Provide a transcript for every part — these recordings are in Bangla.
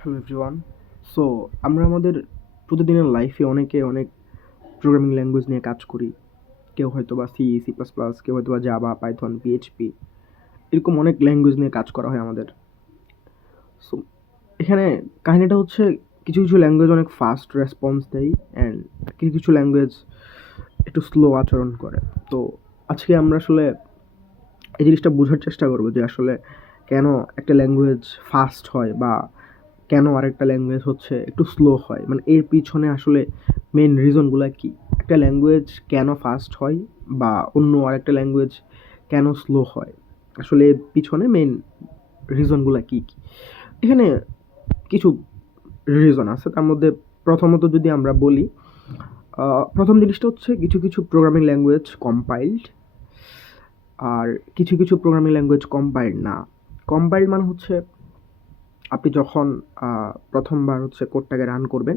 Hello everyone. সো আমরা আমাদের প্রতিদিনের লাইফে অনেক প্রোগ্রামিং ল্যাঙ্গুয়েজ নিয়ে কাজ করি। কেউ হয়তো বা সি প্লাস প্লাস, কেউ হয়তো বা জাভা, পাইথন, পিএইচপি, এরকম অনেক ল্যাঙ্গুয়েজ নিয়ে কাজ করা হয় আমাদের। সো এখানে কাহিনীটা হচ্ছে কিছু কিছু ল্যাঙ্গুয়েজ অনেক ফাস্ট রেসপন্স দেয় অ্যান্ড কিছু কিছু ল্যাঙ্গুয়েজ একটু স্লো আচরণ করে। তো আজকে আমরা আসলে এই জিনিসটা বোঝার চেষ্টা করবো যে আসলে কেন একটা ল্যাঙ্গুয়েজ ফাস্ট হয় বা কেন আরেকটা ল্যাঙ্গুয়েজ হচ্ছে একটু স্লো হয়, মানে এর পিছনে আসলে মেন রিজনগুলো কী, একটা ল্যাঙ্গুয়েজ কেন ফাস্ট হয় বা অন্য আরেকটা ল্যাঙ্গুয়েজ কেন স্লো হয়, আসলে এর পিছনে মেন রিজনগুলো কী কী। এখানে কিছু রিজন আছে, তার মধ্যে প্রথমত যদি আমরা বলি, প্রথম জিনিসটা হচ্ছে কিছু কিছু প্রোগ্রামিং ল্যাঙ্গুয়েজ কম্পাইলড আর কিছু কিছু প্রোগ্রামিং ল্যাঙ্গুয়েজ কম্পাইলড না। কম্পাইলড মানে হচ্ছে আপনি যখন প্রথমবার হচ্ছে কোডটাকে রান করবেন,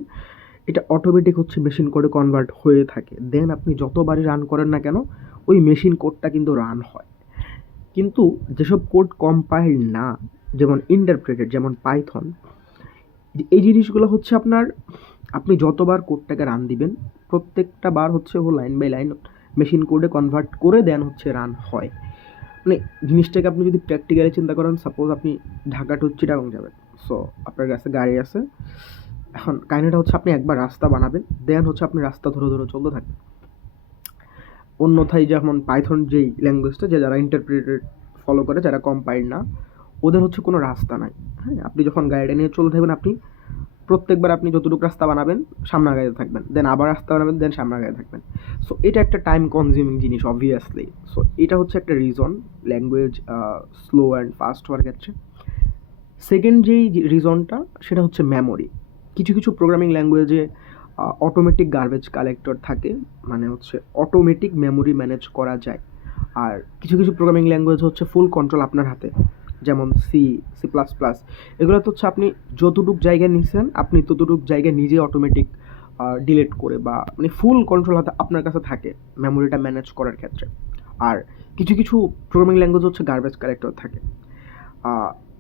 এটা অটোমেটিক হচ্ছে মেশিন কোডে কনভার্ট হয়ে থাকে। দেন আপনি যতবারই রান করেন না কেন, ওই মেশিন কোডটা কিন্তু রান হয়। কিন্তু যেসব কোড কম্পাইল না, যেমন ইন্টারপ্রেটেড, যেমন পাইথন, এই জিনিসগুলো হচ্ছে আপনি যতবার কোডটাকে রান দিবেন, প্রত্যেকটা বার হচ্ছে ও লাইন বাই লাইন মেশিন কোডে কনভার্ট করে দেন হচ্ছে রান হয়। মানে জিনিসটাকে আপনি যদি প্র্যাকটিক্যালি চিন্তা করেন, সাপোজ আপনি ঢাকা টু চিটাগং যাবেন। সো আপনার কাছে গাড়ি আছে, এখন কাহিনিটা হচ্ছে আপনি একবার রাস্তা বানাবেন, দেন হচ্ছে আপনি রাস্তা ধরে ধরে চলতে থাকবেন। অন্যথায় যেমন পাইথন যেই ল্যাঙ্গুয়েজটা, যারা ইন্টারপ্রেটেড ফলো করে, যারা কম্পাইল না, ওদের হচ্ছে কোনো রাস্তা নাই। হ্যাঁ, আপনি যখন গাড়িটা নিয়ে চলতে থাকবেন, আপনি প্রত্যেকবার আপনি যতটুকু রাস্তা বানাবেন সামনে গাড়িতে থাকবেন, দেন আবার রাস্তা বানাবেন, দেন সামনে গাড়িতে থাকবেন। সো এটা একটা টাইম কনজিউমিং জিনিস অবভিয়াসলি। সো এটা হচ্ছে একটা reason language slow and fast হওয়ার ক্ষেত্রে। সেকেন্ড যেই রিজনটা, সেটা হচ্ছে মেমোরি। কিছু কিছু প্রোগ্রামিং ল্যাঙ্গুয়েজে অটোমেটিক গার্বেজ কালেক্টর থাকে, মানে হচ্ছে অটোমেটিক মেমোরি ম্যানেজ করা যায়। আর কিছু কিছু প্রোগ্রামিং ল্যাঙ্গুয়েজ হচ্ছে ফুল কন্ট্রোল আপনার হাতে, যেমন সি প্লাস প্লাস। এগুলো তো হচ্ছে আপনি যতটুক জায়গায় নিছেন, আপনি ততটুক জায়গায় নিজে অটোমেটিক ডিলিট করে, বা মানে ফুল কন্ট্রোল হাতে আপনার কাছে থাকে মেমোরিটা ম্যানেজ করার ক্ষেত্রে। আর কিছু কিছু প্রোগ্রামিং ল্যাঙ্গুয়েজ হচ্ছে গার্বেজ কালেক্টর থাকে,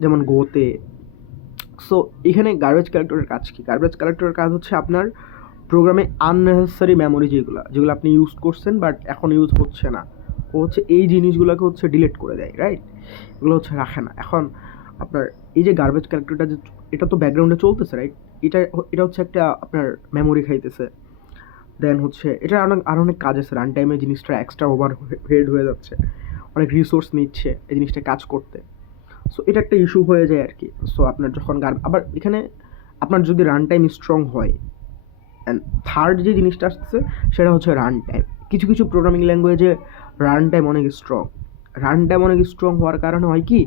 যেমন গোতে। সো এখানে গার্বেজ কালেক্টরের কাজ কী? গার্বেজ কালেক্টরের কাজ হচ্ছে আপনার প্রোগ্রামে আননেসেসারি মেমোরি যেগুলো আপনি ইউজ করছেন বাট এখন ইউজ হচ্ছে না, ও হচ্ছে এই জিনিসগুলোকে হচ্ছে ডিলিট করে দেয়, রাইট? এগুলো হচ্ছে রাখে না। এখন আপনার এই যে গার্বেজ কালেক্টরটা, যে এটা তো ব্যাকগ্রাউন্ডে চলতেছে, রাইট? এটা এটা হচ্ছে একটা আপনার মেমোরি খাইতেছে। দেন হচ্ছে এটা অনেক কাজ আছে, রান টাইমে জিনিসটা এক্সট্রা ওভার হেড হয়ে যাচ্ছে, অনেক রিসোর্স নিচ্ছে এই জিনিসটা কাজ করতে। সো এটা একটা ইস্যু হয়ে যায় আর কি। সো আপনার যখন আবার এখানে আপনার যদি রান টাইম স্ট্রং হয়, অ্যান্ড থার্ড যে জিনিসটা আসছে সেটা হচ্ছে রান টাইম। কিছু কিছু প্রোগ্রামিং ল্যাঙ্গুয়েজে রান টাইম অনেক স্ট্রং। রান টাইম অনেক স্ট্রং হওয়ার কারণে হয় কি,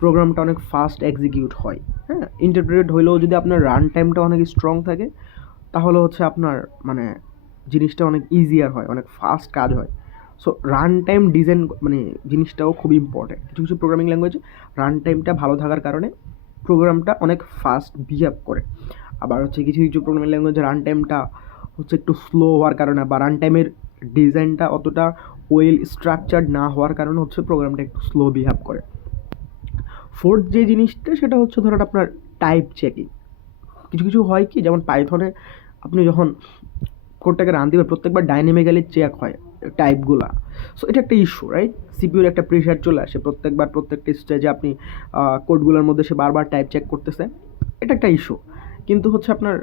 প্রোগ্রামটা অনেক ফাস্ট এক্সিকিউট হয়। হ্যাঁ, ইন্টারপ্রেটেড হইলেও যদি আপনার রান টাইমটা অনেক স্ট্রং থাকে, তাহলে হচ্ছে আপনার মানে জিনিসটা অনেক ইজিয়ার হয়, অনেক ফাস্ট কাজ হয়। সো রান টাইম ডিজাইন মানে জিনিসটাও খুব ইম্পর্টেন্ট। কিছু কিছু প্রোগ্রামিং ল্যাঙ্গুয়েজে রান টাইমটা ভালো থাকার কারণে প্রোগ্রামটা অনেক ফাস্ট বিহেভ করে। আবার হচ্ছে কিছু কিছু প্রোগ্রামিং ল্যাঙ্গুয়েজে রান টাইমটা হচ্ছে একটু স্লো হওয়ার কারণে, বা রান টাইমের ডিজাইনটা অতটা ওয়েল স্ট্রাকচার্ড না হওয়ার কারণে হচ্ছে প্রোগ্রামটা একটু স্লো বিহেভ করে। ফোর্থ যে জিনিসটা, সেটা হচ্ছে ধরেন আপনার টাইপ চেকিং। কিছু কিছু হয় কি, যেমন পাইথনে আপনি যখন কোডটাকে রান দিবে, প্রত্যেকবার ডাইনামিক্যালি চেক হয় টাইপগুলা। সো এটা একটা ইস্যু, রাইট? সিপিউর একটা প্রেশার চলে আসে, প্রত্যেকবার প্রত্যেকটা স্টেজে আপনি কোডগুলোর মধ্যে সে বারবার টাইপ চেক করতেছে। এটা একটা ইস্যু। কিন্তু হচ্ছে আপনার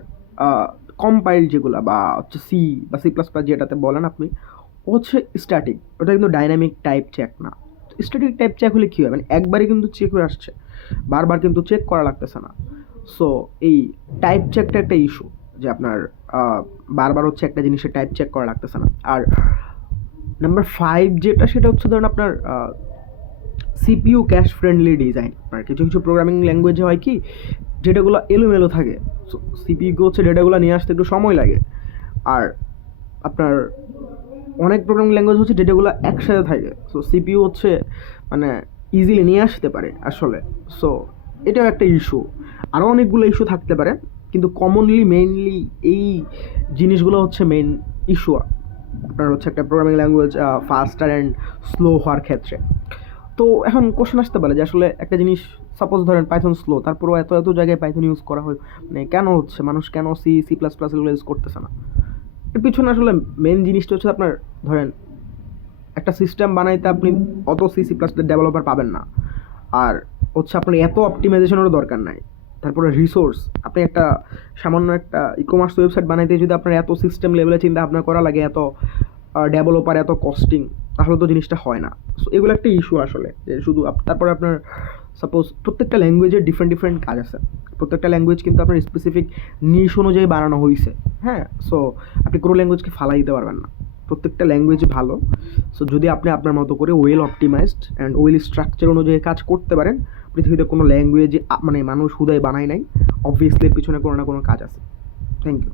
কম্পাইল যেগুলো, বা হচ্ছে সি প্লাস প্লাস যেটাতে বলেন আপনি, ও হচ্ছে স্ট্যাটিক, ওটা কিন্তু ডাইনামিক টাইপ চেক না। স্ট্যাটিক টাইপ চেক হলে কী হয়, মানে একবারই কিন্তু চেক হয়ে আসছে, বারবার কিন্তু চেক করা লাগতেছে না। সো এই টাইপ চেকটা একটা ইস্যু, যে আপনার বারবার হচ্ছে একটা জিনিসের টাইপ চেক করা লাগতেছে না। আর নাম্বার 5 যেটা, সেটা হচ্ছে ধরুন আপনার সিপিইউ ক্যাশ ফ্রেন্ডলি ডিজাইন। আর কিছু কিছু প্রোগ্রামিং ল্যাঙ্গুয়েজে হয় কি, ডেটাগুলো এলোমেলো থাকে। সো সিপিইউকে হচ্ছে ডেটাগুলো নিয়ে আসতে একটু সময় লাগে। আর আপনার অনেক প্রোগ্রামিং ল্যাঙ্গুয়েজ হচ্ছে ডেটাগুলো একসাথে থাকে, সো সিপিইউ হচ্ছে মানে ইজিলি নিয়ে আসতে পারে আসলে। সো এটাও একটা ইস্যু। আরও অনেকগুলো ইস্যু থাকতে পারে, কিন্তু কমনলি মেইনলি এই জিনিসগুলো হচ্ছে মেইন ইস্যু আপনার হচ্ছে একটা প্রোগ্রামিং ল্যাঙ্গুয়েজ ফাস্টার অ্যান্ড স্লো হওয়ার ক্ষেত্রে। তো তো এখন কোশ্চেন আসতে পারে যে আসলে একটা জিনিস, সাপোজ ধরেন পাইথন স্লো, তারপরেও এত এত জায়গায় পাইথন ইউজ করা হয়, মানে কেন হচ্ছে, মানুষ কেন সি সি প্লাস প্লাস এগুলো ইউজ করতেছে না? এর পিছনে আসলে মেন জিনিসটা হচ্ছে আপনার ধরেন একটা সিস্টেম বানাইতে আপনি অত সি সি প্লাস ডেভেলপার পাবেন না, আর হচ্ছে আপনার এত অপটিমাইজেশনেরও দরকার নাই। তারপরে রিসোর্স, আপনি একটা সামান্য একটা ই কমার্স ওয়েবসাইট বানাইতে যদি আপনার এত সিস্টেম লেভেলে চিন্তা ভাবনা করা লাগে, এত ডেভেলপার, এত কস্টিং, তাহলে তো জিনিসটা হয় না। সো এগুলো একটা ইস্যু আসলে, যে শুধু তারপরে আপনার সাপোজ প্রত্যেকটা ল্যাঙ্গুয়েজের ডিফারেন্ট ডিফারেন্ট কাজ আছে, প্রত্যেকটা ল্যাঙ্গুয়েজ কিন্তু আপনার স্পেসিফিক নিশ অনুযায়ী বানানো হয়েছে। হ্যাঁ, সো আপনি কোনো ল্যাঙ্গুয়েজকে ফালাই দিতে পারবেন না, প্রত্যেকটা ল্যাঙ্গুয়েজ ভালো। সো যদি আপনি আপনার মতো করে well optimised and well structure অনুযায়ী কাজ করতে পারেন, পৃথিবীতে কোনো ল্যাঙ্গুয়েজ মানে মানুষ হুদায় বানায় নাই, অবভিয়াসলি এর পিছনে কোনো না কোনো কাজ আছে। Thank you.